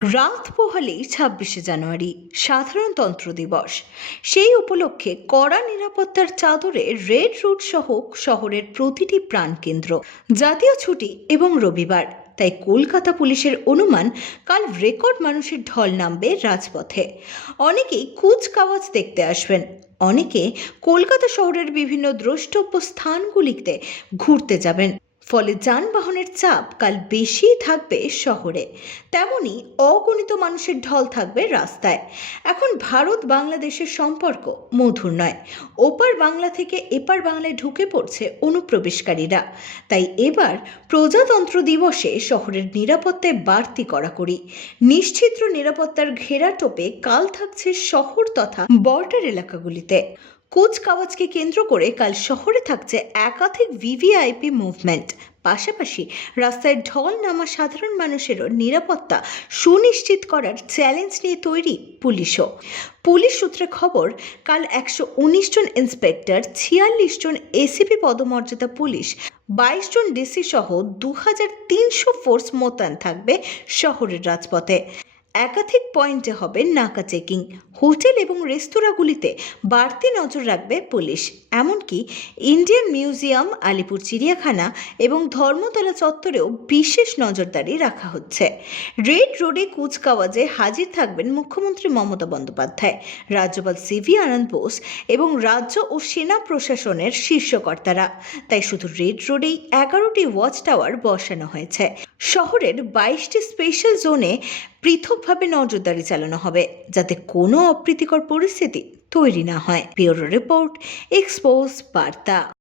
রাত পোহালেই ছাব্বিশে জানুয়ারি সাধারণতন্ত্র দিবস। সেই উপলক্ষে কড়া নিরাপত্তার চাদরে রেড রুট সহ শহরের প্রতিটি প্রাণকেন্দ্র। জাতীয় ছুটি এবং রবিবার, তাই কলকাতা পুলিশের অনুমান কাল রেকর্ড মানুষের ঢল নামবে রাজপথে। অনেকেই কুচকাওয়াজ দেখতে আসবেন, অনেকে কলকাতা শহরের বিভিন্ন দ্রষ্টব্য স্থানগুলিতে ঘুরতে যাবেন। ফলে যানবাহনের চাপ কাল বেশিই থাকবে শহরে। তেমনি অগণিত মানুষের ঢল থাকবে রাস্তায়। এখন ভারত বাংলাদেশের সম্পর্ক মধুর নয়। ওপার বাংলা থেকে এপার বাংলায় ঢুকে পড়ছে অনুপ্রবেশকারীরা। তাই এবার প্রজাতন্ত্র দিবসে শহরের নিরাপত্তায় বাড়তি কড়াকড়ি। নিশ্চিত্র নিরাপত্তার ঘেরা টোপে কাল থাকছে শহর তথা বর্ডার এলাকাগুলিতে। কুচকাওয়াজকে কেন্দ্র করে কাল শহরে থাকছে একাধিক ভিভিআইপি মুভমেন্ট পাশাপাশি রাস্তায় ঢল নামা সাধারণ মানুষেরও নিরাপত্তা সুনিশ্চিত করার চ্যালেঞ্জ নিয়ে তৈরি পুলিশও। পুলিশ সূত্রে খবর, কাল একশো উনিশ জন ইন্সপেক্টর ছিয়াল্লিশ জন এসিপি পদমর্যাদা পুলিশ, বাইশ জন ডিসি সহ দু হাজার তিনশো ফোর্স মোতায়েন থাকবে শহরের রাজপথে। একাধিক পয়েন্টে হবে নাকা চেকিং। হোটেল এবং রেস্তোরাঁগুলিতে বাড়তি নজর রাখবে পুলিশ। এমনকি ইন্ডিয়ান মিউজিয়াম, আলিপুর চিড়িয়াখানা এবং ধর্মতলা চত্বরেও বিশেষ নজরদারি রাখা হচ্ছে। রেড রোডে কুচকাওয়াজে হাজির থাকবেন মুখ্যমন্ত্রী মমতা বন্দ্যোপাধ্যায়, রাজ্যপাল সিভি আনন্দ বোস এবং রাজ্য ও সেনা প্রশাসনের শীর্ষকর্তারা। তাই শুধু রেড রোডেই এগারোটি ওয়াচ টাওয়ার বসানো হয়েছে। শহরের বাইশটি স্পেশাল জোনে পৃথকভাবে নজরদারি চালানো হবে, যাতে কোনো অপ্রীতিকর পরিস্থিতি তৈরি না হয়। ব্যুরো রিপোর্ট এক্সপোজ বার্তা।